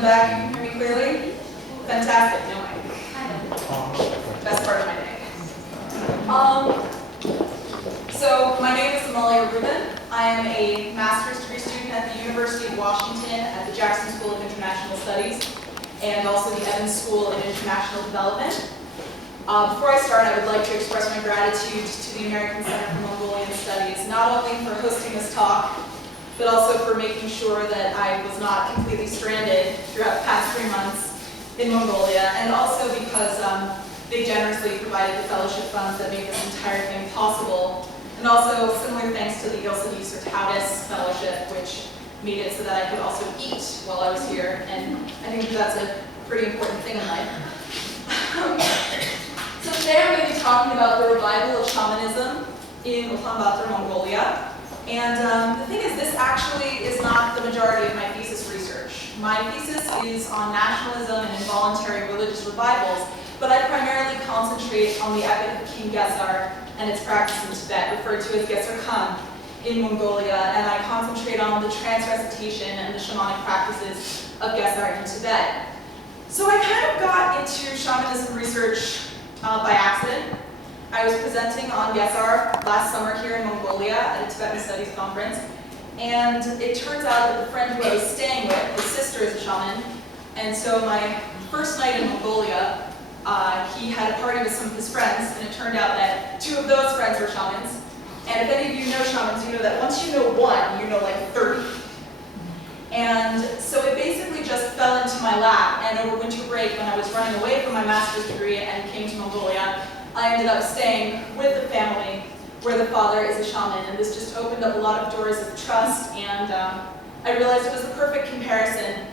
the back, you can hear me clearly? Fantastic, no way. Best part of my day. So my name is Amalia Rubin. I am a master's degree student at the University of Washington at the Jackson School of International Studies and also the Evans School of International Development. Before I start, I would like to express my gratitude to the American Center for Mongolian Studies, not only for hosting this talk, but also for making sure that I was not completely stranded throughout the past 3 months in Mongolia, and also because they generously provided the fellowship funds that made this entire thing possible. And also similar thanks to the Ilsadi Tautis Fellowship, which made it so that I could also eat while I was here, and I think that's a pretty important thing in life. So today I'm going to be talking about the revival of shamanism in Ulaanbaatar, Mongolia. And the thing is, this actually is not the majority of my thesis research. My thesis is on nationalism and involuntary religious revivals, but I primarily concentrate on the epic of King Gesar and its practice in Tibet, referred to as Gesar Khan in Mongolia, and I concentrate on the trans-recitation and the shamanic practices of Gesar in Tibet. So I kind of got into shamanism research by accident. I was presenting on Gesar last summer here in Mongolia at a Tibetan Studies conference, and it turns out that the friend who I was staying with, his sister is a shaman, and so my first night in Mongolia, he had a party with some of his friends, and it turned out that 2 of those friends were shamans. And if any of you know shamans, you know that once you know one, you know like 30. And so it basically just fell into my lap, and over winter break, when I was running away from my master's degree and came to Mongolia, I ended up staying with the family where the father is a shaman, and this just opened up a lot of doors of trust, and I realized it was the perfect comparison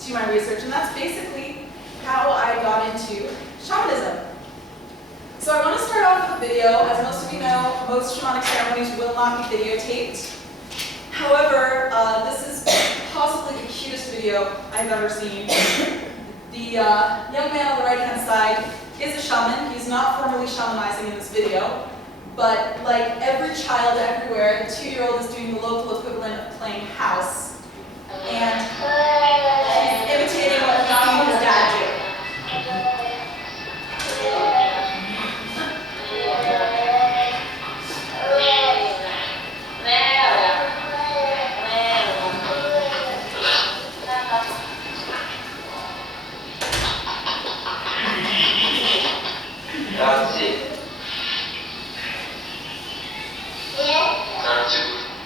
to my research, and that's basically how I got into shamanism. So I want to start off with a video. As most of you know, most shamanic ceremonies will not be videotaped. However, this is possibly the cutest video I've ever seen. The young man on the right-hand side is a shaman. He's not formally shamanizing in this video, but like every child everywhere, the 2-year-old is doing the local equivalent of playing house, and he's imitating what he's seen his dad do.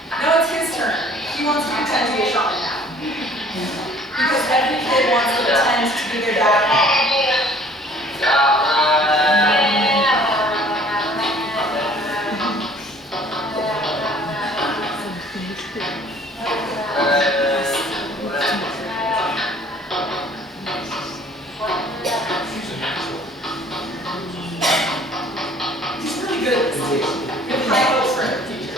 Now it's his turn. He wants to pretend to be a shaman now. Because every kid wants to pretend to be their dad. He's really good at this too. We have high hopes for him in the future.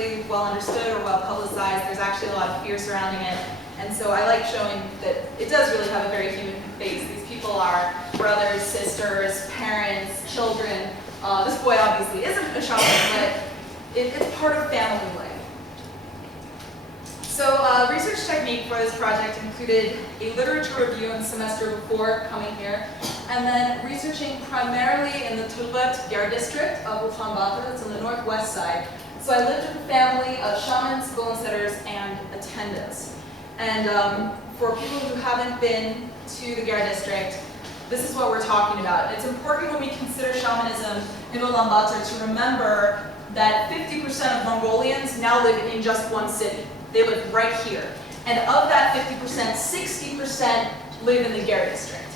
really well understood or well publicized. There's actually a lot of fear surrounding it. And so I like showing that it does really have a very human face. These people are brothers, sisters, parents, children. This boy obviously isn't a shaman, but it's part of family life. So research technique for this project included a literature review in the semester before coming here, and then researching primarily in the Tulbat district of Ulaanbaatar, that's on the northwest side. So I lived with a family of shamans, golem setters, and attendants. And for people who haven't been to the Gare district, this is what we're talking about. It's important when we consider shamanism in Ulaanbaatar to remember that 50% of Mongolians now live in just one city. They live right here. And of that 50%, 60% live in the Gare district.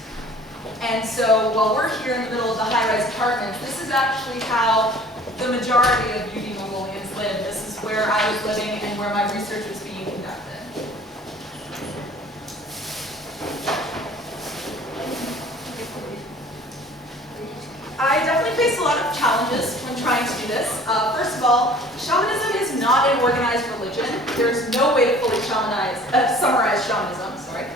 And so while we're here in the middle of the high-rise apartments, this is actually how the majority of UD Mongolians live. This is where I was living and where my research was being conducted. I definitely faced a lot of challenges when trying to do this. First of all, shamanism is not an organized religion. There's no way to fully summarize shamanism, sorry.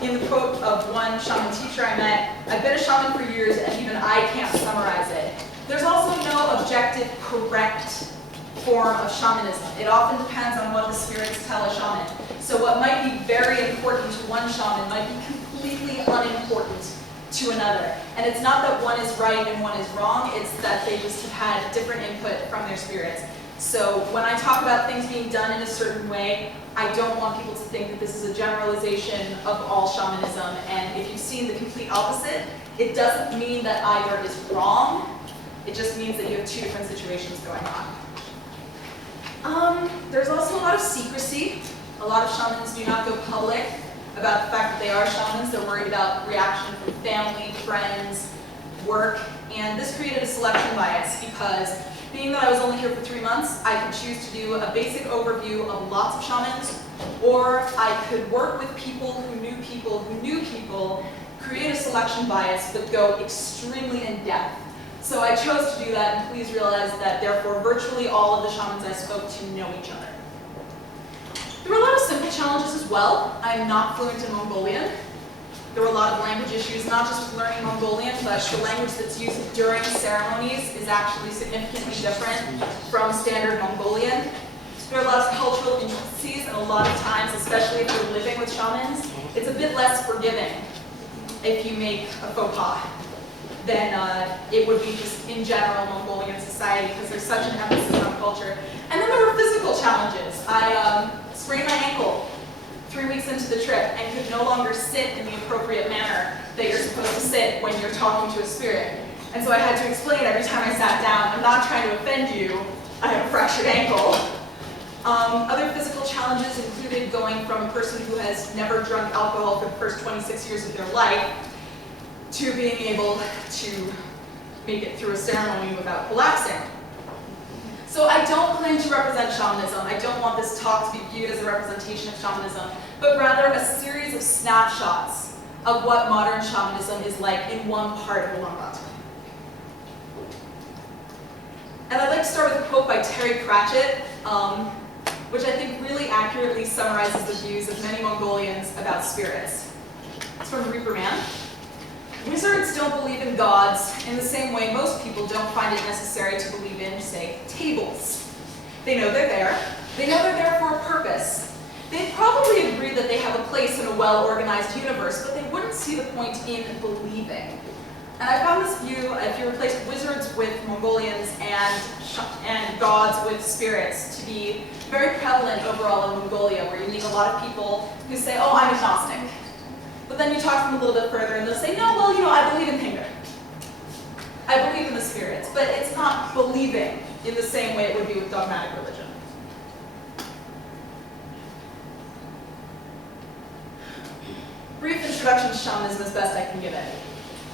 In the quote of one shaman teacher I met, "I've been a shaman for years and even I can't summarize it." There's also no objective, correct form of shamanism. It often depends on what the spirits tell a shaman. So what might be very important to one shaman might be completely unimportant to another. And it's not that one is right and one is wrong, it's that they just have had different input from their spirits. So when I talk about things being done in a certain way, I don't want people to think that this is a generalization of all shamanism. And if you've seen the complete opposite, it doesn't mean that either is wrong, it just means that you have two different situations going on. There's also a lot of secrecy. A lot of shamans do not go public about the fact that they are shamans. They're worried about reaction from family, friends, work, and this created a selection bias because being that I was only here for 3 months, I could choose to do a basic overview of lots of shamans, or I could work with people who knew people, create a selection bias, but go extremely in depth. So I chose to do that, and please realize that therefore virtually all of the shamans I spoke to know each other. There were a lot of simple challenges as well. I'm not fluent in Mongolian. There were a lot of language issues, not just with learning Mongolian, but the language that's used during ceremonies is actually significantly different from standard Mongolian. There are a lot of cultural intricacies, and a lot of times, especially if you're living with shamans, it's a bit less forgiving if you make a faux pas than it would be just in general Mongolian society, because there's such an emphasis on culture. And then there were physical challenges. I sprained my ankle 3 weeks into the trip and could no longer sit in the appropriate manner that you're supposed to sit when you're talking to a spirit. And so I had to explain every time I sat down, I'm not trying to offend you, I have a fractured ankle. Other physical challenges included going from a person who has never drunk alcohol for the first 26 years of their life to being able to make it through a ceremony without collapsing. So I don't claim to represent shamanism. I don't want this talk to be viewed as a representation of shamanism, but rather a series of snapshots of what modern shamanism is like in one part of Ulaanbaatar. And I'd like to start with a quote by Terry Pratchett, which I think really accurately summarizes the views of many Mongolians about spirits. It's from Rubin. "Wizards don't believe in gods in the same way most people don't find it necessary to believe in, say, tables. They know they're there. They know they're there for a purpose. They'd probably agree that they have a place in a well-organized universe, but they wouldn't see the point in believing." And I found this view, if you replace wizards with Mongolians and gods with spirits, to be very prevalent overall in Mongolia, where you meet a lot of people who say, "Oh, I'm agnostic." But then you talk to them a little bit further and they'll say, "No, well, I believe in Pinga. I believe in the spirits," but it's not believing in the same way it would be with dogmatic religion. Brief introduction to shamanism as best I can give it.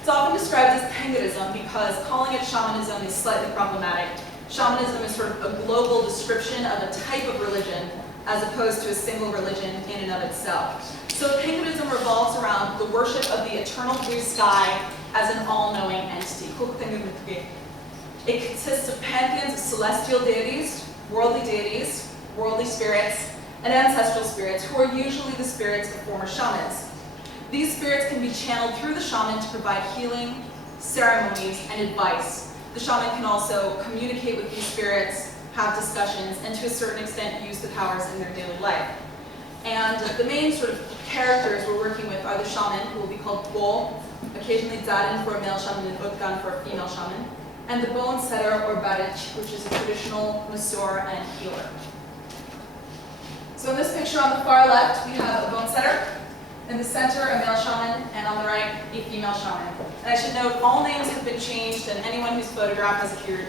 It's often described as Pingadism because calling it shamanism is slightly problematic. Shamanism is sort of a global description of a type of religion as opposed to a single religion in and of itself. So Pingadism revolves around the worship of the eternal blue sky as an all-knowing entity. It consists of pantheons of celestial deities, worldly worldly spirits, and ancestral spirits, who are usually the spirits of former shamans. These spirits can be channeled through the shaman to provide healing, ceremonies, and advice. The shaman can also communicate with these spirits, have discussions, and to a certain extent use the powers in their daily life. And the main sort of characters we're working with are the shaman, who will be called Bo, occasionally Zaden for a male shaman and Utgan for a female shaman, and the bone setter or Barich, which is a traditional masseur and healer. So in this picture on the far left, we have a bone setter. In the center, a male shaman, and on the right, a female shaman. And I should note, all names have been changed, and anyone whose photograph has appeared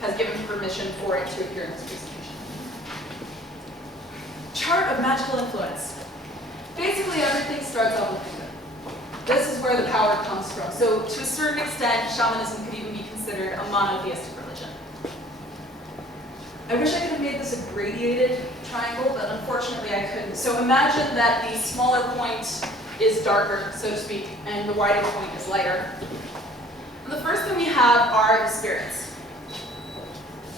has given permission for it to appear in this presentation. Chart of magical influence. Basically, everything starts off with Buddha. This is where the power comes from. So to a certain extent, shamanism could even be considered a monotheistic religion. I wish I could have made this a gradiated triangle, but unfortunately I couldn't. So imagine that the smaller point is darker, so to speak, and the wider point is lighter. And the first thing we have are the spirits.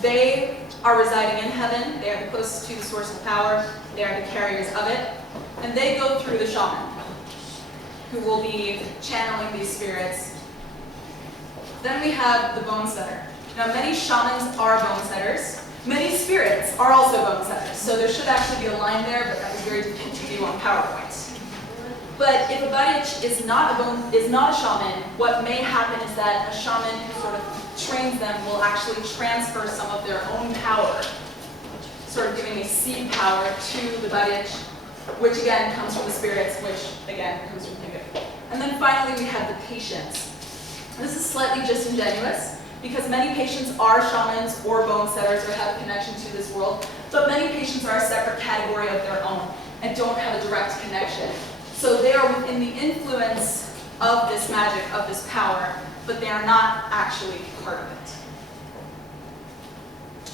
They are residing in heaven. They are the closest to the source of power. They are the carriers of it. And they go through the shaman, who will be channeling these spirits. Then we have the bone setter. Now, many shamans are bone setters. Many spirits are also bone setters. So there should actually be a line there, but that was very difficult to do on PowerPoint. But if a Barich is not a shaman, what may happen is that a shaman who sort of trains them will actually transfer some of their own power, sort of giving a seed power to the Barich, which again comes from the spirits, which again comes from Buddha. And then finally we have the patients. This is slightly disingenuous, because many patients are shamans or bone setters or have a connection to this world, but many patients are a separate category of their own and don't have a direct connection. So they are within the influence of this magic, of this power, but they are not actually part of it.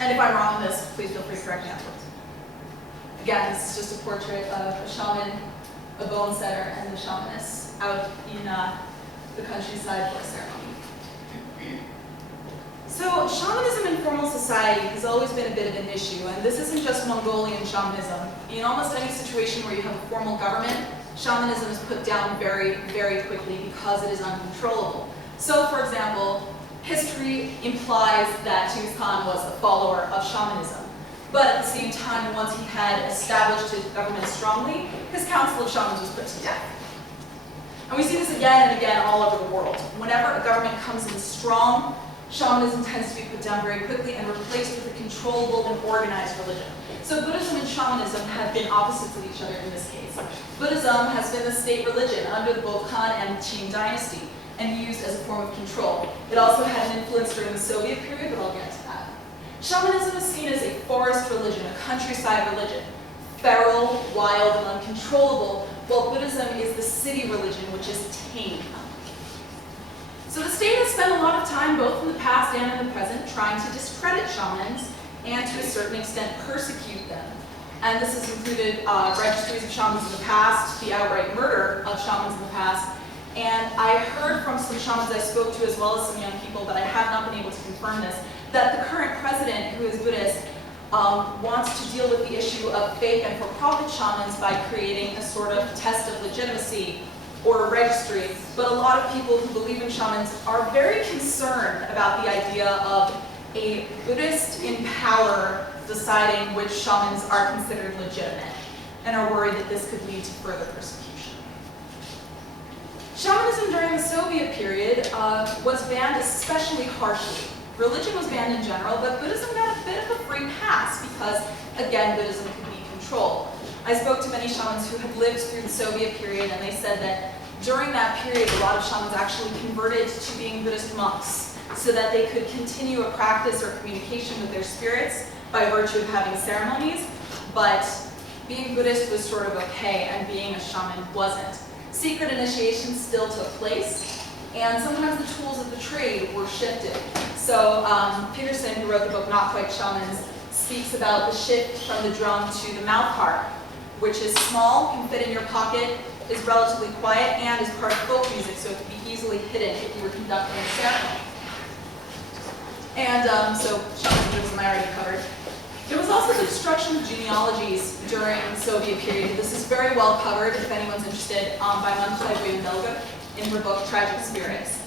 And if I'm wrong on this, please feel free to correct me afterwards. Again, this is just a portrait of a shaman, a bone setter, and the shamaness out in the countryside for a ceremony. So shamanism in formal society has always been a bit of an issue, and this isn't just Mongolian shamanism. In almost any situation where you have a formal government, shamanism is put down very, very quickly because it is uncontrollable. So, for example, history implies that Genghis Khan was a follower of shamanism. But at the same time, once he had established his government strongly, his council of shamans was put to death. And we see this again and again all over the world. Whenever a government comes in strong, shamanism tends to be put down very quickly and replaced with a controllable and organized religion. So Buddhism and shamanism have been opposites of each other in this case. Buddhism has been the state religion under both Han and Qing dynasty and used as a form of control. It also had an influence during the Soviet period, but I'll get to that. Shamanism is seen as a forest religion, a countryside religion, feral, wild, and uncontrollable, while Buddhism is the city religion, which is tame. So the state has spent a lot of time, both in the past and in the present, trying to discredit shamans and to a certain extent persecute them. And this has included registries of shamans in the past, the outright murder of shamans in the past, and I heard from some shamans I spoke to as well as some young people, but I have not been able to confirm this, that the current president, who is Buddhist, wants to deal with the issue of fake and for-profit shamans by creating a sort of test of legitimacy or a registry. But a lot of people who believe in shamans are very concerned about the idea of a Buddhist in power deciding which shamans are considered legitimate, and are worried that this could lead to further persecution. Shamanism during the Soviet period was banned especially harshly. Religion was banned in general, but Buddhism got a bit of a free pass because, again, Buddhism could be controlled. I spoke to many shamans who had lived through the Soviet period, and they said that during that period, a lot of shamans actually converted to being Buddhist monks so that they could continue a practice or communication with their spirits by virtue of having ceremonies, but being Buddhist was sort of okay, and being a shaman wasn't. Secret initiations still took place, and sometimes the tools of the trade were shifted. So Peterson, who wrote the book Not Quite Shamans, speaks about the shift from the drum to the mouth harp, which is small, can fit in your pocket, is relatively quiet, and is part of folk music, so it can be easily hidden if you were conducting a ceremony. And so shamanism I already covered. There was also the destruction of genealogies during the Soviet period. This is very well covered, if anyone's interested, by Nagtsadorj in her book, Tragic Spirits.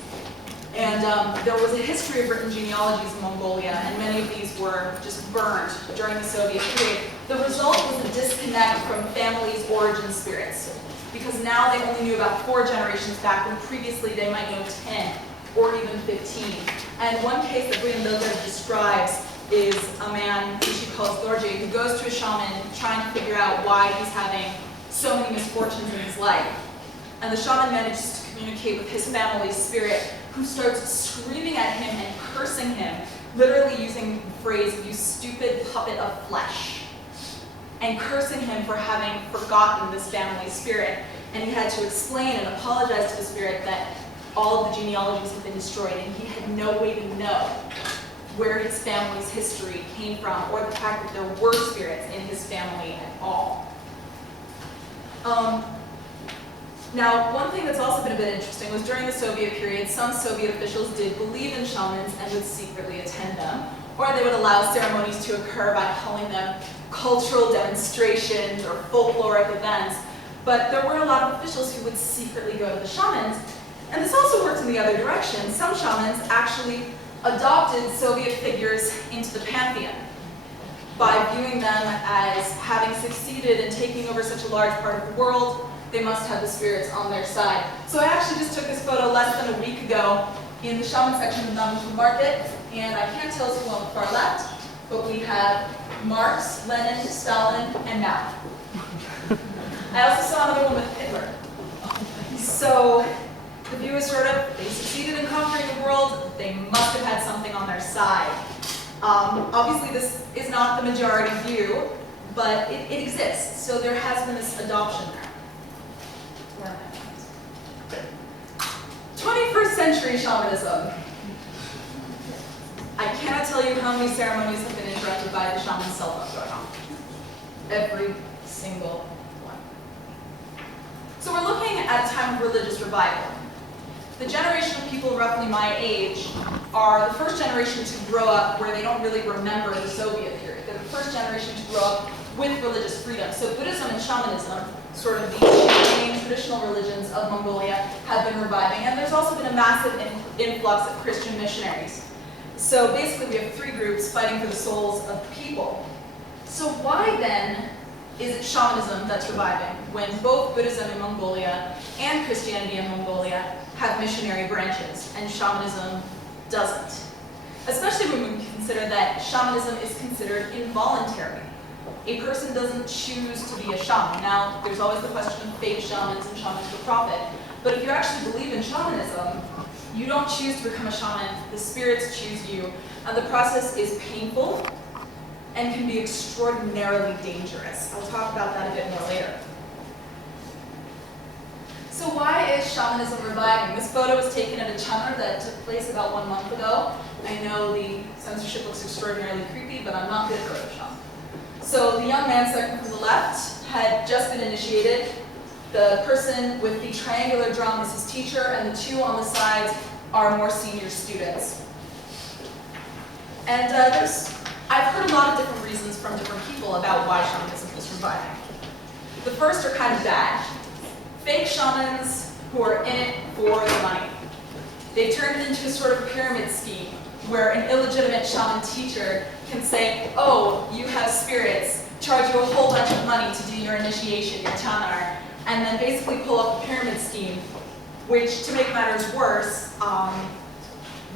And there was a history of written genealogies in Mongolia, and many of these were just burned during the Soviet period. The result was a disconnect from families' origin spirits, because now they only knew about 4 generations back, when previously they might know 10 or even 15. And one case that Ulaanbaatar describes is a man who she calls Dorje, who goes to a shaman trying to figure out why he's having so many misfortunes in his life. And the shaman manages to communicate with his family's spirit, who starts screaming at him and cursing him, literally using the phrase, "You stupid puppet of flesh," and cursing him for having forgotten this family's spirit. And he had to explain and apologize to the spirit that all of the genealogies had been destroyed, and he had no way to know where his family's history came from, or the fact that there were spirits in his family at all. Now, one thing that's also been a bit interesting was during the Soviet period, some Soviet officials did believe in shamans and would secretly attend them, or they would allow ceremonies to occur by calling them cultural demonstrations or folkloric events. But there were a lot of officials who would secretly go to the shamans, and this also worked in the other direction. Some shamans actually adopted Soviet figures into the pantheon by viewing them as having succeeded in taking over such a large part of the world. They must have the spirits on their side. So I actually just took this photo less than a week ago in the shaman section of the Nagtsadorj market, and I can't tell who on the far left, but we have Marx, Lenin, Stalin, and Mao. I also saw another one with Hitler. So the view is sort of, they succeeded in conquering the world, they must have had something on their side. Obviously this is not the majority view, but it exists, so there has been this adoption there. 21st century shamanism. I cannot tell you how many ceremonies have been interrupted by the shaman's cell phone going on. Every single one. So we're looking at a time of religious revival. The generation of people roughly my age are the first generation to grow up where they don't really remember the Soviet period. They're the first generation to grow up with religious freedom. So Buddhism and Shamanism, sort of the main traditional religions of Mongolia, have been reviving. And there's also been a massive influx of Christian missionaries. So basically we have 3 groups fighting for the souls of the people. So why then is it shamanism that's reviving when both Buddhism in Mongolia and Christianity in Mongolia have missionary branches and shamanism doesn't? Especially when we consider that shamanism is considered involuntary. A person doesn't choose to be a shaman. Now, there's always the question of fake shamans and shamans for profit. But if you actually believe in shamanism, you don't choose to become a shaman. The spirits choose you. And the process is painful and can be extraordinarily dangerous. I'll talk about that a bit more later. So why is shamanism reviving? This photo was taken at a chamar that took place about 1 month ago. I know the censorship looks extraordinarily creepy, but I'm not good at Photoshop. So the young man second from the left had just been initiated. The person with the triangular drum is his teacher, and the 2 on the sides are more senior students. And I've heard a lot of different reasons from different people about why shamanism is reviving. The first are kind of bad. Fake shamans who are in it for the money. They've turned it into a sort of pyramid scheme where an illegitimate shaman teacher can say, oh, you have spirits, charge you a whole bunch of money to do your initiation, your chamar, and then basically pull up a pyramid scheme, which, to make matters worse,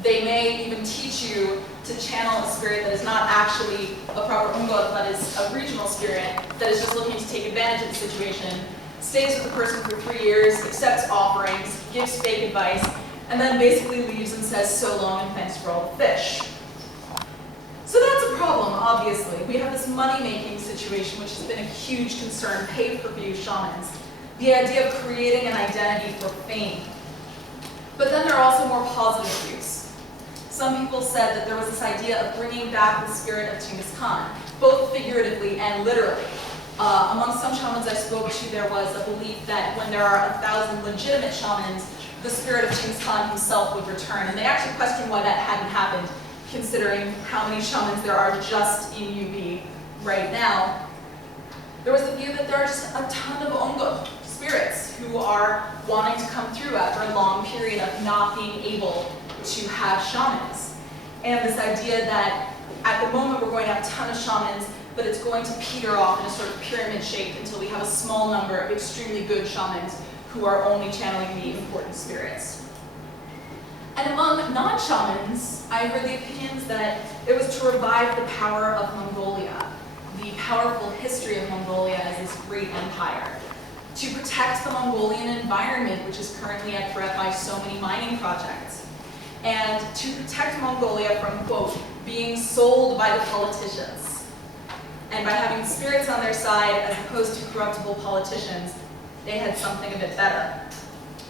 they may even teach you to channel a spirit that is not actually a proper undergone, but is a regional spirit that is just looking to take advantage of the situation, stays with the person for 3 years, accepts offerings, gives fake advice, and then basically leaves and says so long and thanks for all the fish. So that's a problem, obviously. We have this money-making situation, which has been a huge concern, pay-per-view shamans. The idea of creating an identity for fame. But then there are also more positive views. Some people said that there was this idea of bringing back the spirit of Genghis Khan, both figuratively and literally. Among some shamans I spoke to, there was a belief that when there are 1,000 legitimate shamans, the spirit of Genghis Khan himself would return. And they actually questioned why that hadn't happened, considering how many shamans there are just in UB right now, there was the view that there are just a ton of undergone spirits who are wanting to come through after a long period of not being able to have shamans. And this idea that at the moment we're going to have a ton of shamans, but it's going to peter off in a sort of pyramid shape until we have a small number of extremely good shamans who are only channeling the important spirits. And among non-shamans, I heard the opinions that it was to revive the power of Mongolia, the powerful history of Mongolia as this great empire, to protect the Mongolian environment, which is currently at threat by so many mining projects, and to protect Mongolia from, quote, being sold by the politicians. And by having spirits on their side as opposed to corruptible politicians, they had something a bit better.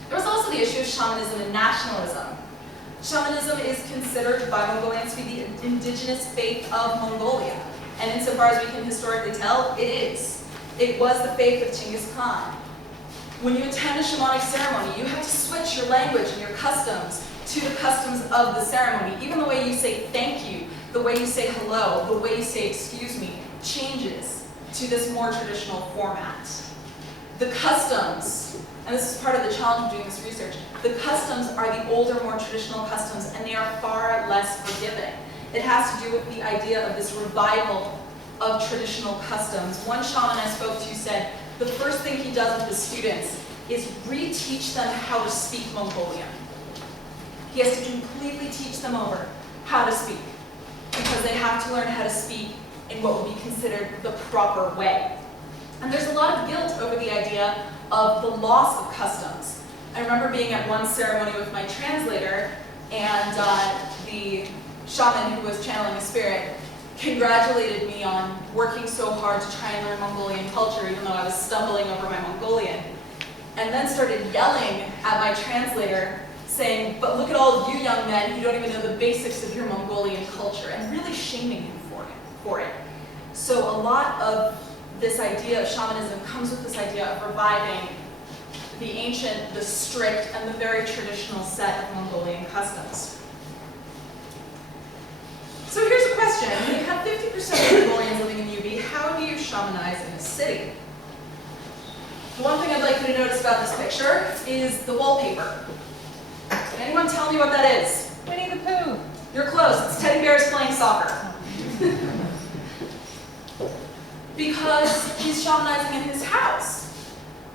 There was also the issue of shamanism and nationalism. Shamanism is considered by Mongolians to be the indigenous faith of Mongolia. And insofar as we can historically tell, it is. It was the faith of Genghis Khan. When you attend a shamanic ceremony, you have to switch your language and your customs to the customs of the ceremony. Even the way you say thank you, the way you say hello, the way you say excuse me, changes to this more traditional format. The customs, and this is part of the challenge of doing this research, the customs are the older, more traditional customs, and they are far less forgiving. It has to do with the idea of this revival of traditional customs. One shaman I spoke to said the first thing he does with the students is reteach them how to speak Mongolian. He has to completely teach them over how to speak, because they have to learn how to speak in what would be considered the proper way. And there's a lot of guilt over the idea of the loss of customs. I remember being at one ceremony with my translator, and the shaman who was channeling a spirit congratulated me on working so hard to try and learn Mongolian culture, even though I was stumbling over my Mongolian, and then started yelling at my translator, saying, but look at all of you young men who don't even know the basics of your Mongolian culture, and really shaming him for it. So a lot of this idea of shamanism comes with this idea of reviving the ancient, the strict, and the very traditional set of Mongolian customs. So here's a question. When you have 50% of Mongolians living in UB, how do you shamanize in a city? The one thing I'd like you to notice about this picture is the wallpaper. Can anyone tell me what that is? Winnie the Pooh. You're close. It's teddy bears playing soccer. Because he's shamanizing in his house.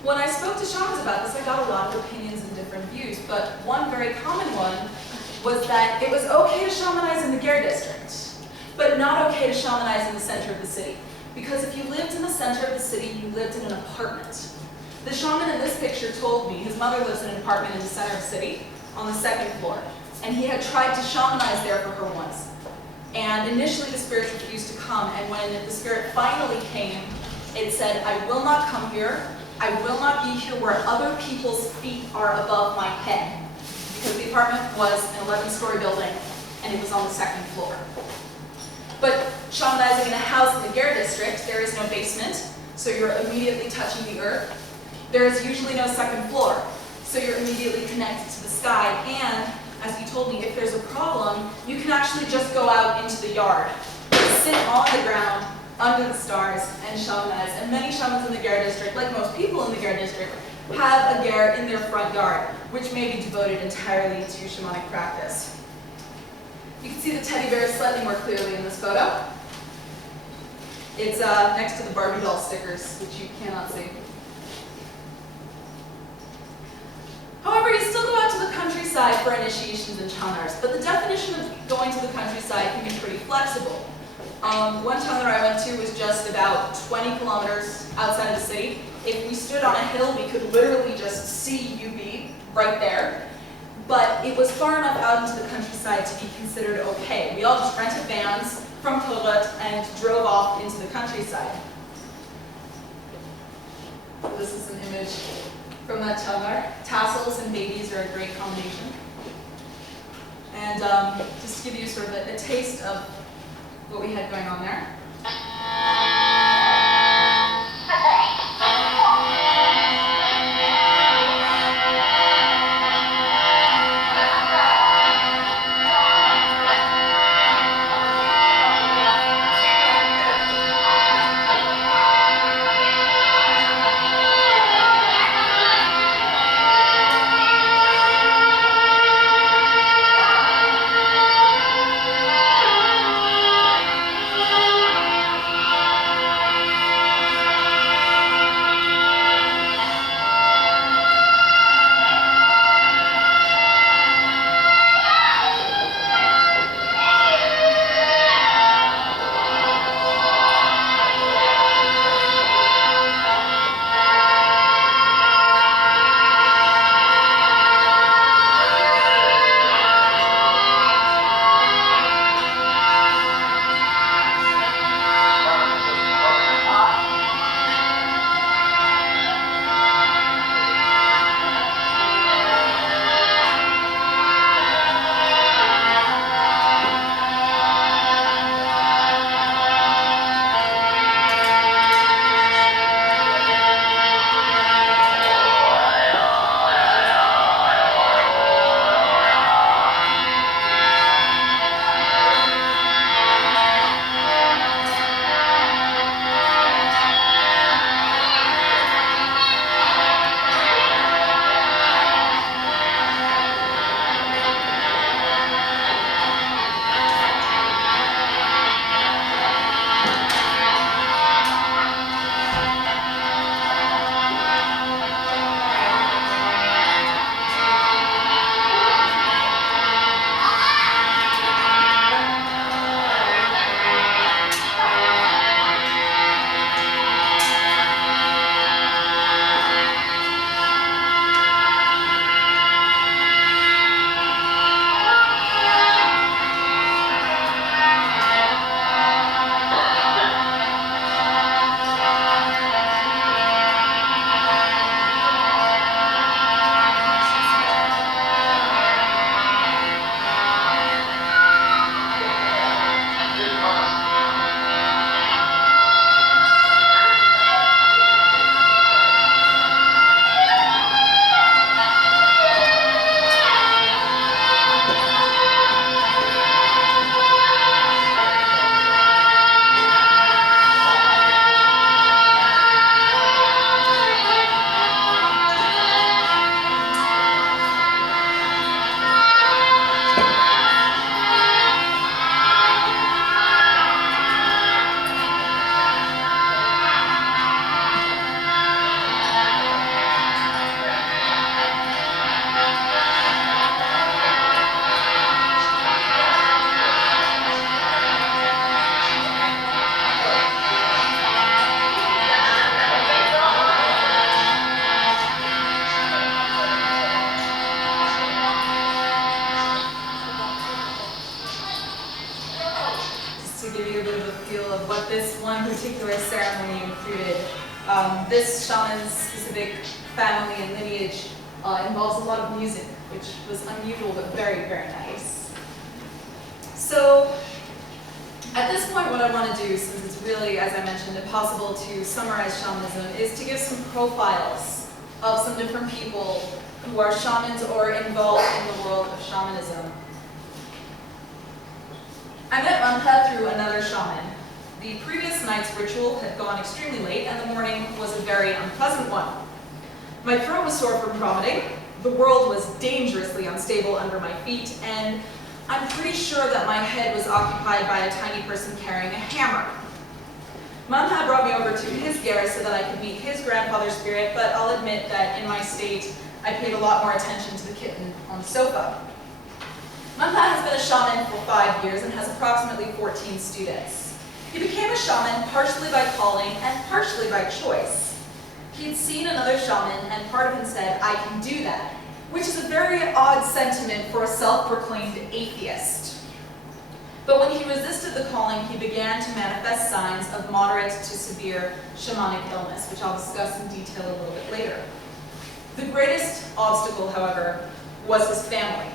When I spoke to shamans about this, I got a lot of opinions and different views, but one very common one was that it was okay to shamanize in the Ger district, but not okay to shamanize in the center of the city. Because if you lived in the center of the city, you lived in an apartment. The shaman in this picture told me his mother lives in an apartment in the center of the city, on the second floor, and he had tried to shamanize there for her once. And initially the spirit refused to come, and when the spirit finally came, it said, I will not come here, I will not be here where other people's feet are above my head. Because the apartment was an 11-story building, and it was on the second floor. But shamanizing in a house in the Ger district, there is no basement, so you're immediately touching the earth. There is usually no second floor, so you're immediately connected to the sky, and as he told me, if there's a problem, you can actually just go out into the yard, sit on the ground, under the stars, and shamanize. And many shamans in the Ger district, like most people in the Ger district, have a ger in their front yard, which may be devoted entirely to shamanic practice. You can see the teddy bear slightly more clearly in this photo. It's next to the Barbie doll stickers, which you cannot see. However, you still go out to the countryside for initiations and chanars, but the definition of going to the countryside can be pretty flexible. One chanar I went to was just about 20 kilometers outside of the city. If we stood on a hill, we could literally just see UB right there. But it was far enough out into the countryside to be considered okay. We all just rented vans from Korat and drove off into the countryside. This is an image from that chanar. Tassels and babies are a great combination. And just to give you sort of a taste of what we had going on there. persecuted. This shaman's specific family and lineage involves a lot of music, which was unusual but very, very nice. So at this point, what I want to do, since it's really, as I mentioned, impossible to summarize shamanism, is to give some profiles of some different people who are shamans or involved in the world of shamanism. I met Rantha through another shaman. The previous night's ritual had gone extremely late, and the morning was a very unpleasant one. My throat was sore from vomiting, the world was dangerously unstable under my feet, and I'm pretty sure that my head was occupied by a tiny person carrying a hammer. Rantha brought me over to his garret so that I could meet his grandfather's spirit, but I'll admit that in my state, I paid a lot more attention to the kitten on the sofa. Rantha has been a shaman for 5 years and has approximately 14 students. He became a shaman partially by calling and partially by choice. He had seen another shaman and part of him said, "I can do that," which is a very odd sentiment for a self-proclaimed atheist. But when he resisted the calling, he began to manifest signs of moderate to severe shamanic illness, which I'll discuss in detail a little bit later. The greatest obstacle, however, was his family.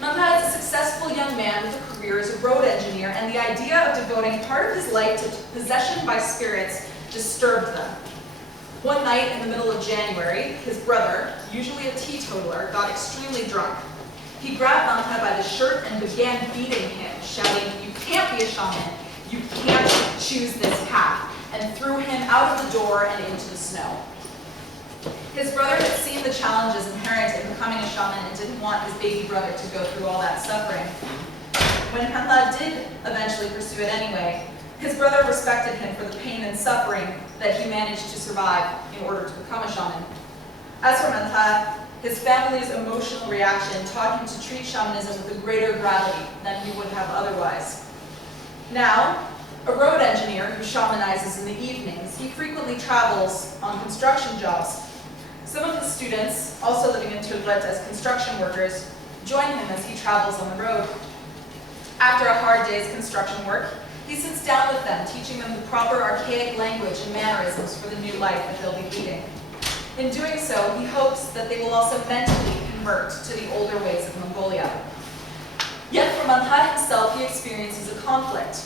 Rantha is a successful young man with a career as a road engineer, and the idea of devoting part of his life to possession by spirits disturbed them. One night in the middle of January, his brother, usually a teetotaler, got extremely drunk. He grabbed Rantha by the shirt and began beating him, shouting, "You can't be a shaman, you can't choose this path," and threw him out of the door and into the snow. His brother had seen the challenges inherent in becoming a shaman and didn't want his baby brother to go through all that suffering. When Rantha did eventually pursue it anyway, his brother respected him for the pain and suffering that he managed to survive in order to become a shaman. As for Rantha, his family's emotional reaction taught him to treat shamanism with a greater gravity than he would have otherwise. Now, a road engineer who shamanizes in the evenings, he frequently travels on construction jobs. Some of his students, also living in Tuglet as construction workers, join him as he travels on the road. After a hard day's construction work, he sits down with them, teaching them the proper archaic language and mannerisms for the new life that they'll be leading. In doing so, he hopes that they will also mentally convert to the older ways of Mongolia. Yet for Rantha himself, he experiences a conflict.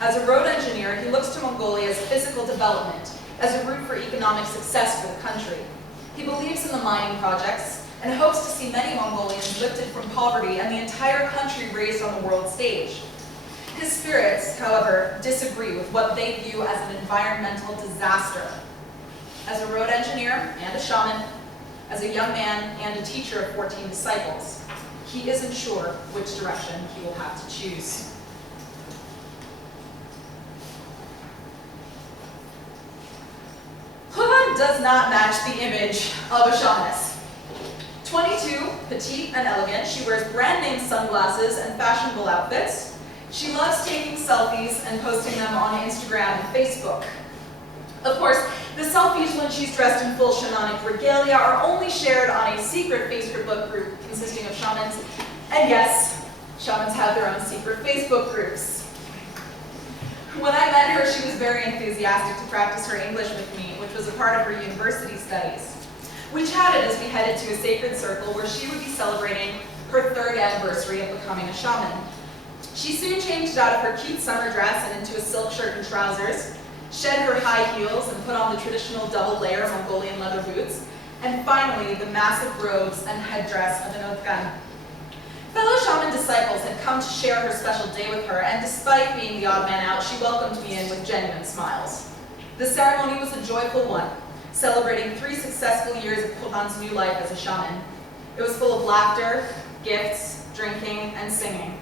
As a road engineer, he looks to Mongolia's physical development as a route for economic success for the country. He believes in the mining projects and hopes to see many Mongolians lifted from poverty and the entire country raised on the world stage. His spirits, however, disagree with what they view as an environmental disaster. As a road engineer and a shaman, as a young man and a teacher of 14 disciples, he isn't sure which direction he will have to choose. Ulaanbaatar does not match the image of a shamaness. 22, petite and elegant, she wears brand name sunglasses and fashionable outfits. She loves taking selfies and posting them on Instagram and Facebook. Of course, the selfies when she's dressed in full shamanic regalia are only shared on a secret Facebook group consisting of shamans. And yes, shamans have their own secret Facebook groups. When I met her, she was very enthusiastic to practice her English with me, which was a part of her university studies. We chatted as we headed to a sacred circle where she would be celebrating her 3rd anniversary of becoming a shaman. She soon changed out of her cute summer dress and into a silk shirt and trousers, shed her high heels and put on the traditional double-layer Mongolian leather boots, and finally the massive robes and headdress of an undergone. Fellow shaman disciples had come to share her special day with her, and despite being the odd man out, she welcomed me in with genuine smiles. The ceremony was a joyful one, celebrating 3 successful years of Ulaanbatar's new life as a shaman. It was full of laughter, gifts, drinking, and singing.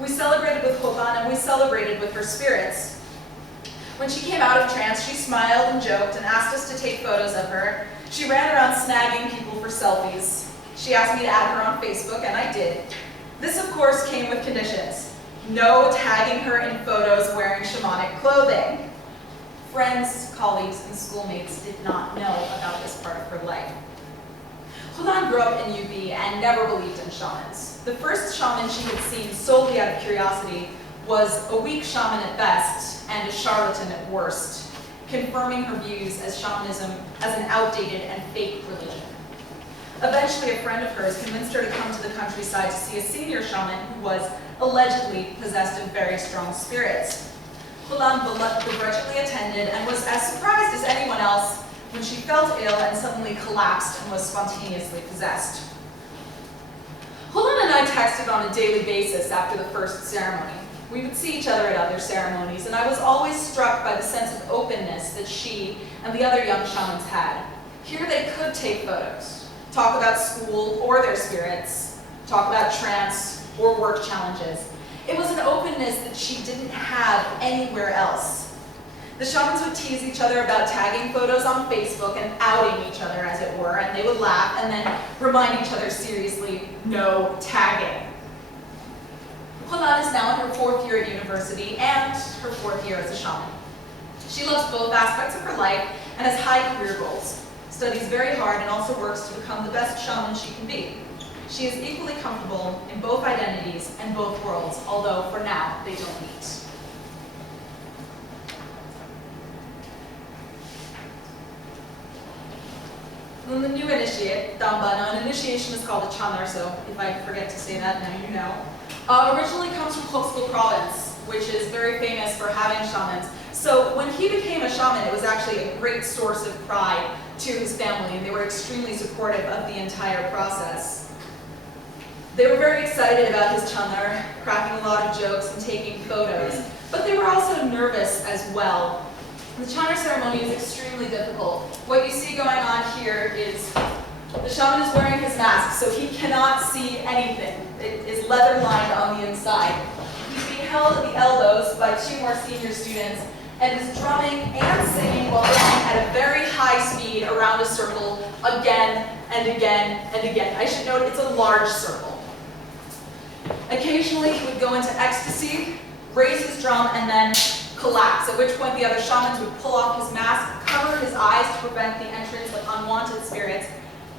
We celebrated with Ulaanbaatar and we celebrated with her spirits. When she came out of trance, she smiled and joked and asked us to take photos of her. She ran around snagging people for selfies. She asked me to add her on Facebook, and I did. This, of course, came with conditions. No tagging her in photos wearing shamanic clothing. Friends, colleagues, and schoolmates did not know about this part of her life. Ulaanbaatar grew up in UB and never believed in shamans. The first shaman she had seen solely out of curiosity was a weak shaman at best and a charlatan at worst. confirming her views as shamanism as an outdated and fake religion. Eventually, a friend of hers convinced her to come to the countryside to see a senior shaman who was allegedly possessed of very strong spirits. Ulaanbaatar begrudgingly attended and was as surprised as anyone else when she felt ill and suddenly collapsed and was spontaneously possessed. Ulaan and I texted on a daily basis after the first ceremony. We would see each other at other ceremonies, and I was always struck by the sense of openness that she and the other young shamans had. Here they could take photos, talk about school or their spirits, talk about trance or work challenges. It was an openness that she didn't have anywhere else. The shamans would tease each other about tagging photos on Facebook and outing each other, as it were, and they would laugh and then remind each other seriously, no tagging. Ulaan is now in her 4th year at university and her 4th year as a shaman. She loves both aspects of her life and has high career goals, studies very hard, and also works to become the best shaman she can be. She is equally comfortable in both identities and both worlds, although for now they don't meet. Then the new initiate, Damba. Now an initiation is called a Chandar, so if I forget to say that, now you know. Originally comes from Khosko province, which is very famous for having shamans. So when he became a shaman, it was actually a great source of pride to his family, and they were extremely supportive of the entire process. They were very excited about his Chandar, cracking a lot of jokes and taking photos, but they were also nervous as well. The Chandar ceremony is extremely difficult. What you see going on here is the shaman is wearing his mask, so he cannot see anything. It is leather lined on the inside. He's being held at the elbows by 2 more senior students and is drumming and singing while running at a very high speed around a circle again and again and again. I should note it's a large circle. Occasionally he would go into ecstasy, raise his drum, and then collapse, at which point the other shamans would pull off his mask, cover his eyes to prevent the entrance of unwanted spirits,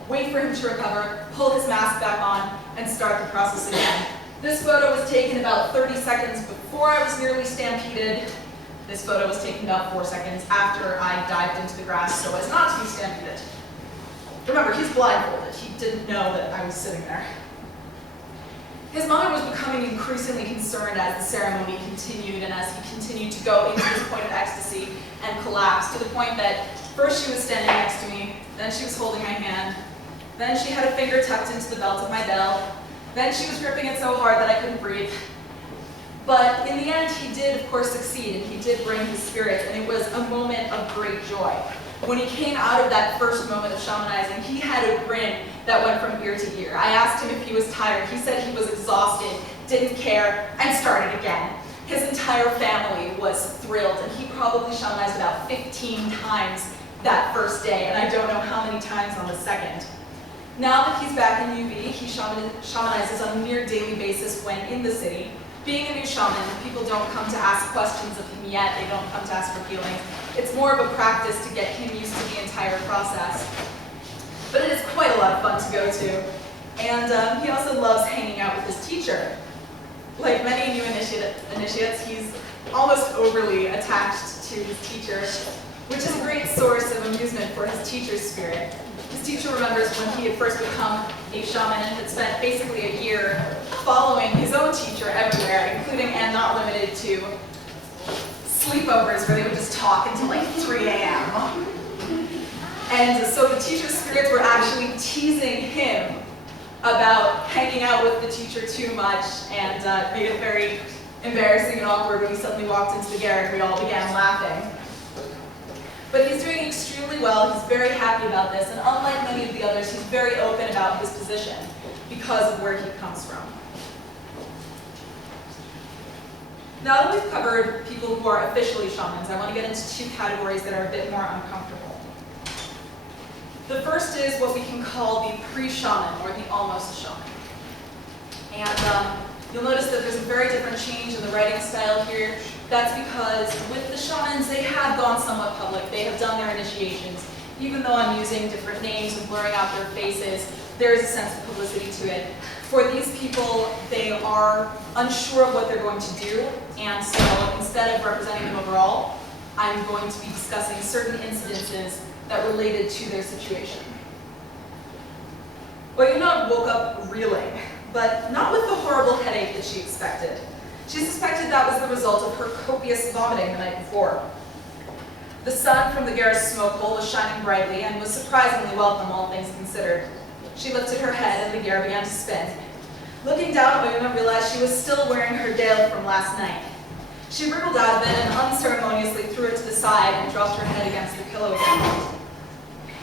wait for him to recover, pull his mask back on, and start the process again. This photo was taken about 30 seconds before I was nearly stampeded. This photo was taken about 4 seconds after I dived into the grass so as not to be stampeded. Remember, he's blindfolded. He didn't know that I was sitting there. His mother was becoming increasingly concerned as the ceremony continued and as he continued to go into this point of ecstasy and collapse, to the point that first she was standing next to me, then she was holding my hand, then she had a finger tucked into the belt of my belt, then she was gripping it so hard that I couldn't breathe. But in the end, he did, of course, succeed, and he did bring his spirit, and it was a moment of great joy. When he came out of that first moment of shamanizing, he had a grin that went from ear to ear. I asked him if he was tired. He said he was exhausted, didn't care, and started again. His entire family was thrilled, and he probably shamanized about 15 times that first day, and I don't know how many times on the second. Now that he's back in UV, he shamanizes on a near daily basis when in the city. Being a new shaman, people don't come to ask questions of him yet. They don't come to ask for healings. It's more of a practice to get him used to the entire process. But it is quite a lot of fun to go to. And he also loves hanging out with his teacher. Like many new initiates, he's almost overly attached to his teacher, which is a great source of amusement for his teacher's spirit. His teacher remembers when he had first become a shaman and had spent basically a year following his own teacher everywhere, including and not limited to sleepovers where they would just talk until like 3 a.m. And so the teacher's spirits were actually teasing him about hanging out with the teacher too much, and made it very embarrassing and awkward when he suddenly walked into the garret and we all began laughing. But he's doing extremely well. He's very happy about this, and unlike many of the others, he's very open about his position because of where he comes from. Now that we've covered people who are officially shamans, I want to get into 2 categories that are a bit more uncomfortable. The first is what we can call the pre-shaman, or the almost shaman. And you'll notice that there's a very different change in the writing style here. That's because with the shamans, they have gone somewhat public. They have done their initiations. Even though I'm using different names and blurring out their faces, there is a sense of publicity to it. For these people, they are unsure of what they're going to do, and so instead of representing them overall, I'm going to be discussing certain incidences that related to their situation. Oyuna woke up reeling, but not with the horrible headache that she expected. She suspected that was the result of her copious vomiting the night before. The sun from the garage smoke hole was shining brightly and was surprisingly welcome, all things considered. She lifted her head and the gear began to spin. Looking down, Oyuna realized she was still wearing her dale from last night. She wriggled out of it and unceremoniously threw it to the side and dropped her head against the pillow again.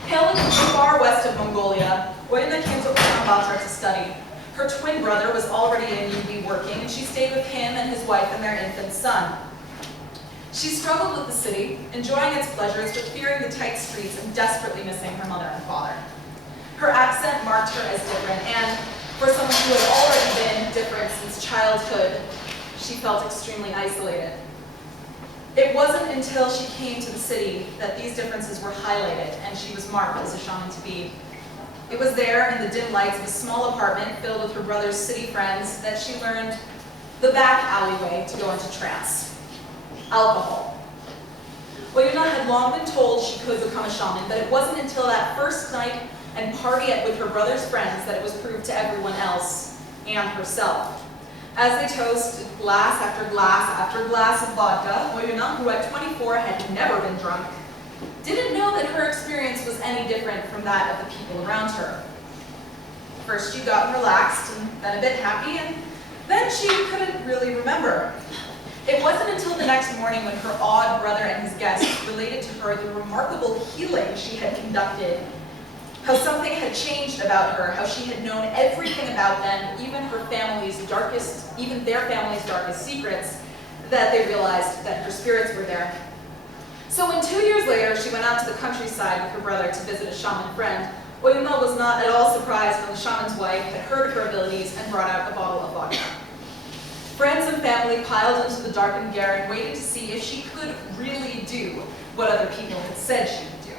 Hailing from the far west of Mongolia, Oyuna came to Ulaanbaatar to study. Her twin brother was already in UB working, and she stayed with him and his wife and their infant son. She struggled with the city, enjoying its pleasures, but fearing the tight streets and desperately missing her mother and father. Her accent marked her as different, and for someone who had already been different since childhood, she felt extremely isolated. It wasn't until she came to the city that these differences were highlighted and she was marked as a shaman-to-be. It was there in the dim lights of a small apartment filled with her brother's city friends that she learned the back alleyway to go into trance: alcohol. Oyuna had long been told she could become a shaman, but it wasn't until that first night and party with her brother's friends that it was proved to everyone else and herself. As they toasted glass after glass after glass of vodka, Oyuna, who at 24 had never been drunk, didn't know that her experience was any different from that of the people around her. First she got relaxed, and then a bit happy, and then she couldn't really remember. It wasn't until the next morning when her awed brother and his guests related to her the remarkable healing she had conducted, how something had changed about her, how she had known everything about them, even their family's darkest secrets, that they realized that her spirits were there. So when 2 years later she went out to the countryside with her brother to visit a shaman friend, Oyuna was not at all surprised when the shaman's wife had heard of her abilities and brought out a bottle of vodka. Friends and family piled into the darkened garret and waited to see if she could really do what other people had said she could do.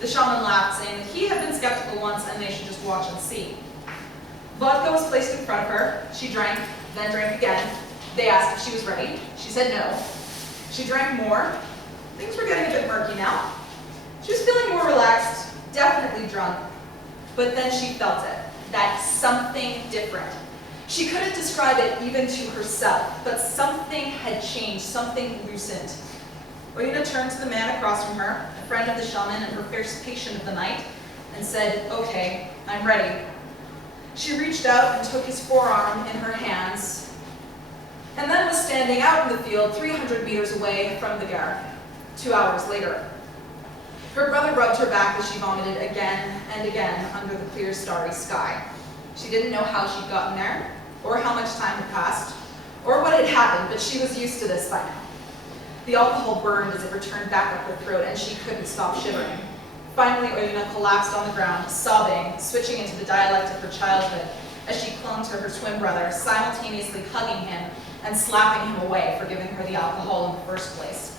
The shaman laughed, saying that he had been skeptical once and they should just watch and see. Vodka was placed in front of her. She drank, then drank again. They asked if she was ready. She said no. She drank more. Things were getting a bit murky now. She was feeling more relaxed, definitely drunk, but then she felt it, that something different. She couldn't describe it even to herself, but something had changed, something loosened. Oyuna turned to the man across from her, a friend of the shaman and her first patient of the night, and said, "Okay, I'm ready." She reached out and took his forearm in her hands, and then was standing out in the field 300 meters away from the garret. 2 hours later. Her brother rubbed her back as she vomited again and again under the clear starry sky. She didn't know how she'd gotten there, or how much time had passed, or what had happened, but she was used to this by now. The alcohol burned as it returned back up her throat, and she couldn't stop shivering. Finally, Oyuna collapsed on the ground, sobbing, switching into the dialect of her childhood, as she clung to her twin brother, simultaneously hugging him and slapping him away for giving her the alcohol in the first place.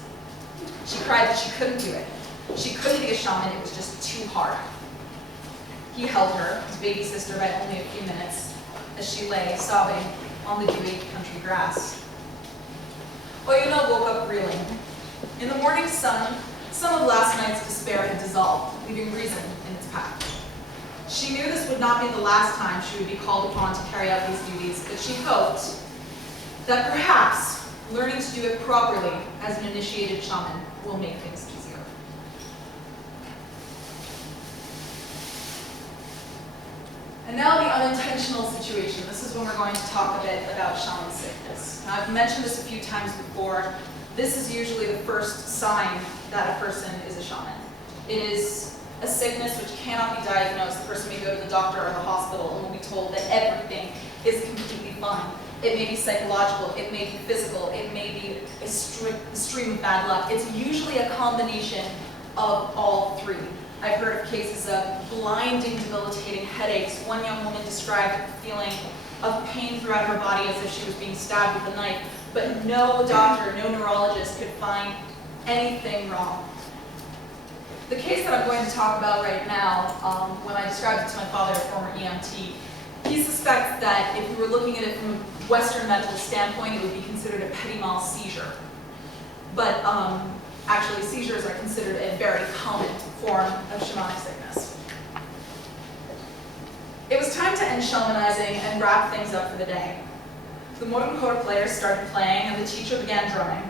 She cried that she couldn't do it. She couldn't be a shaman, it was just too hard. He held her, his baby sister, by only a few minutes, as she lay, sobbing, on the dewy country grass. Oyuna woke up reeling. In the morning sun, some of last night's despair had dissolved, leaving reason in its path. She knew this would not be the last time she would be called upon to carry out these duties, but she hoped that perhaps learning to do it properly as an initiated shaman will make things easier. And now the unintentional situation. This is when we're going to talk a bit about shaman sickness. Now, I've mentioned this a few times before. This is usually the first sign that a person is a shaman. It is a sickness which cannot be diagnosed. The person may go to the doctor or the hospital and will be told that everything is completely fine. It may be psychological, it may be physical, it may be a stream of bad luck. It's usually a combination of all three. I've heard of cases of blinding, debilitating headaches. One young woman described the feeling of pain throughout her body as if she was being stabbed with a knife, but no doctor, no neurologist could find anything wrong. The case that I'm going to talk about right now, when I described it to my father, a former EMT, he suspects that if we were looking at it from a Western medical standpoint, it would be considered a petit mal seizure. But Actually, seizures are considered a very common form of shamanic sickness. It was time to end shamanizing and wrap things up for the day. The Mordenchor players started playing and the teacher began drumming.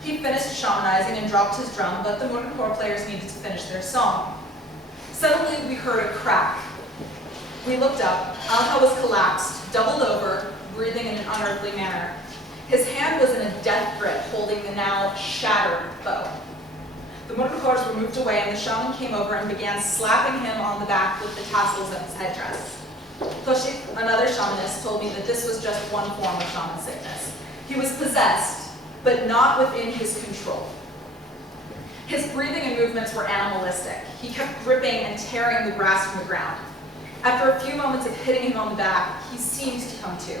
He finished shamanizing and dropped his drum, but the Mordenchor players needed to finish their song. Suddenly, we heard a crack. We looked up. Alha was collapsed, doubled over, breathing in an unearthly manner. His hand was in a death grip, holding the now shattered bow. The Mordenchors were moved away, and the shaman came over and began slapping him on the back with the tassels of his headdress. Toshik, another shamanist, told me that this was just one form of shaman sickness. He was possessed, but not within his control. His breathing and movements were animalistic. He kept gripping and tearing the grass from the ground. After a few moments of hitting him on the back, he seemed to come to.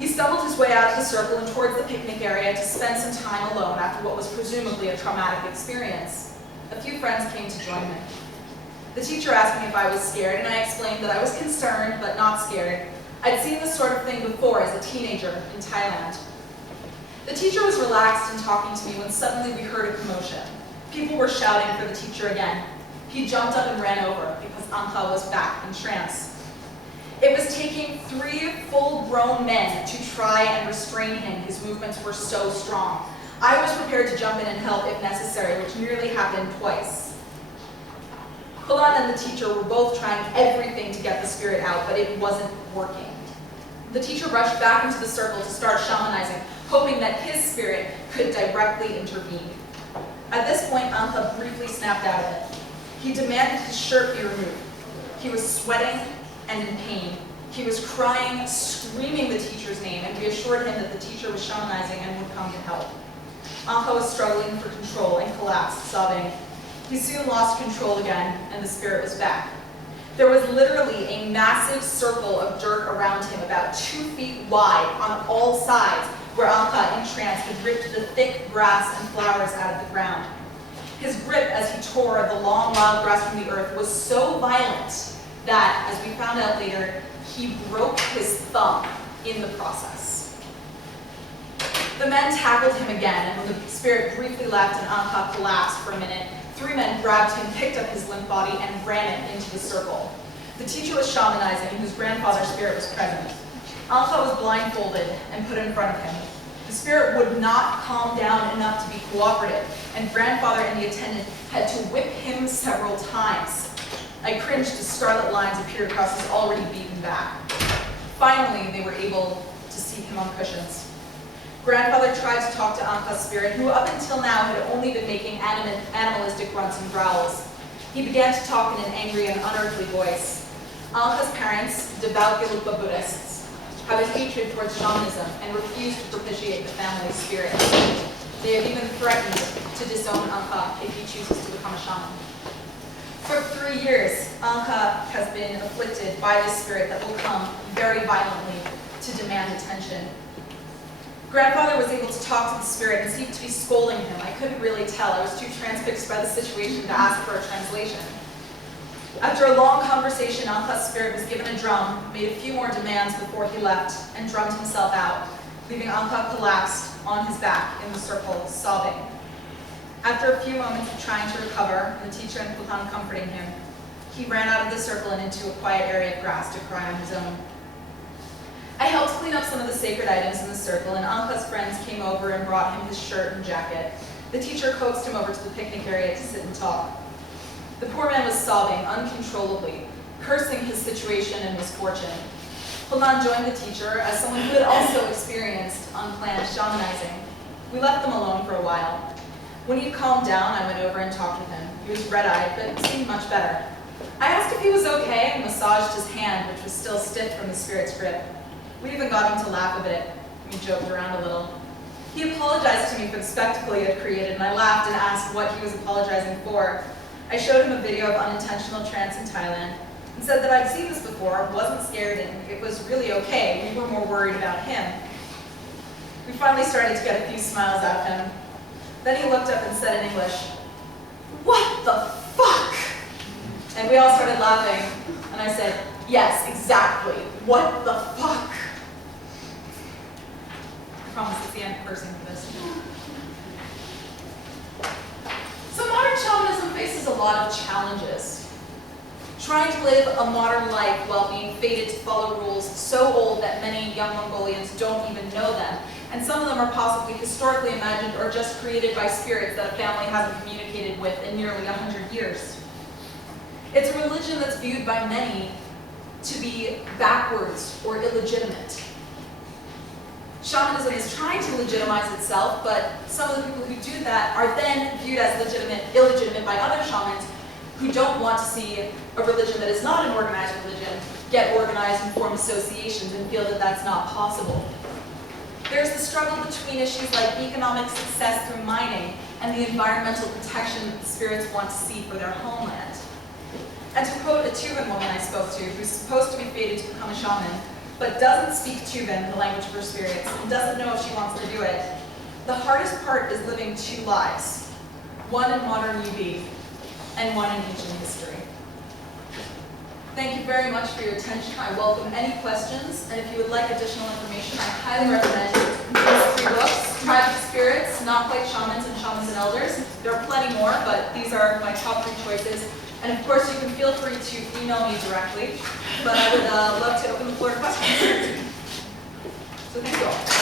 He stumbled his way out of the circle and towards the picnic area to spend some time alone after what was presumably a traumatic experience. A few friends came to join me. The teacher asked me if I was scared, and I explained that I was concerned, but not scared. I'd seen this sort of thing before as a teenager in Thailand. The teacher was relaxed and talking to me when suddenly we heard a commotion. People were shouting for the teacher again. He jumped up and ran over because Angha was back in trance. It was taking 3 full-grown men to try and restrain him. His movements were so strong. I was prepared to jump in and help if necessary, which nearly happened twice. Kulan and the teacher were both trying everything to get the spirit out, but it wasn't working. The teacher rushed back into the circle to start shamanizing, hoping that his spirit could directly intervene. At this point, Angha briefly snapped out of it. He demanded his shirt be removed. He was sweating and in pain. He was crying, screaming the teacher's name, and we assured him that the teacher was shamanizing and would come to help. Angha was struggling for control and collapsed, sobbing. He soon lost control again, and the spirit was back. There was literally a massive circle of dirt around him, about 2 feet wide on all sides, where Angha, in trance, had ripped the thick grass and flowers out of the ground. His grip as he tore the long wild grass from the earth was so violent that, as we found out later, he broke his thumb in the process. The men tackled him again, and when the spirit briefly left and Angha collapsed for a minute, 3 men grabbed him, picked up his limp body, and ran it into the circle. The teacher was shamanizing, and whose grandfather's spirit was present. Angha was blindfolded and put in front of him. The spirit would not calm down enough to be cooperative, and grandfather and the attendant had to whip him several times. I cringed as scarlet lines appeared across his already beaten back. Finally, they were able to seat him on cushions. Grandfather tried to talk to Angha's spirit, who up until now had only been making animalistic grunts and growls. He began to talk in an angry and unearthly voice. Angha's parents, devout Gelugpa Buddhists, have a hatred towards shamanism and refuse to propitiate the family's spirit. They have even threatened to disown Angha if he chooses to become a shaman. For 3 years, Angha has been afflicted by this spirit that will come very violently to demand attention. Grandfather was able to talk to the spirit and seemed to be scolding him. I couldn't really tell. I was too transfixed by the situation to ask for a translation. After a long conversation, Angha's spirit was given a drum, made a few more demands before he left, and drummed himself out, leaving Angha collapsed on his back in the circle, sobbing. After a few moments of trying to recover, the teacher and Kulan comforting him, he ran out of the circle and into a quiet area of grass to cry on his own. I helped clean up some of the sacred items in the circle, and Angha's friends came over and brought him his shirt and jacket. The teacher coaxed him over to the picnic area to sit and talk. The poor man was sobbing uncontrollably, cursing his situation and misfortune. Kulan joined the teacher as someone who had also experienced unplanned shamanizing. We left them alone for a while. When he calmed down, I went over and talked with him. He was red-eyed, but seemed much better. I asked if he was okay and massaged his hand, which was still stiff from the spirit's grip. We even got him to laugh a bit. We joked around a little. He apologized to me for the spectacle he had created, and I laughed and asked what he was apologizing for. I showed him a video of unintentional trance in Thailand and said that I'd seen this before, wasn't scared, and it was really okay. We were more worried about him. We finally started to get a few smiles out of him. Then he looked up and said in English, "What the fuck?" And we all started laughing, and I said, "Yes, exactly. What the fuck?" I promise it's the end cursing for this. lot of challenges. Trying to live a modern life while being fated to follow rules so old that many young Mongolians don't even know them, and some of them are possibly historically imagined or just created by spirits that a family hasn't communicated with in nearly 100 years. It's a religion that's viewed by many to be backwards or illegitimate. Shamanism is trying to legitimize itself, but some of the people who do that are then viewed as illegitimate by other shamans who don't want to see a religion that is not an organized religion get organized and form associations and feel that that's not possible. There's the struggle between issues like economic success through mining and the environmental protection that the spirits want to see for their homeland. And to quote a Tuvan woman I spoke to, who's supposed to be fated to become a shaman, but doesn't speak Tuvan, the language of her spirits, and doesn't know if she wants to do it, the hardest part is living two lives, one in modern UB and one in ancient history. Thank you very much for your attention. I welcome any questions, and if you would like additional information, I highly recommend these 3 books, Tribes of Spirits, Not Quite Shamans, and Shamans and Elders. There are plenty more, but these are my top 3 choices. And of course, you can feel free to email me directly, but I would love to open the floor to questions. So thank you all.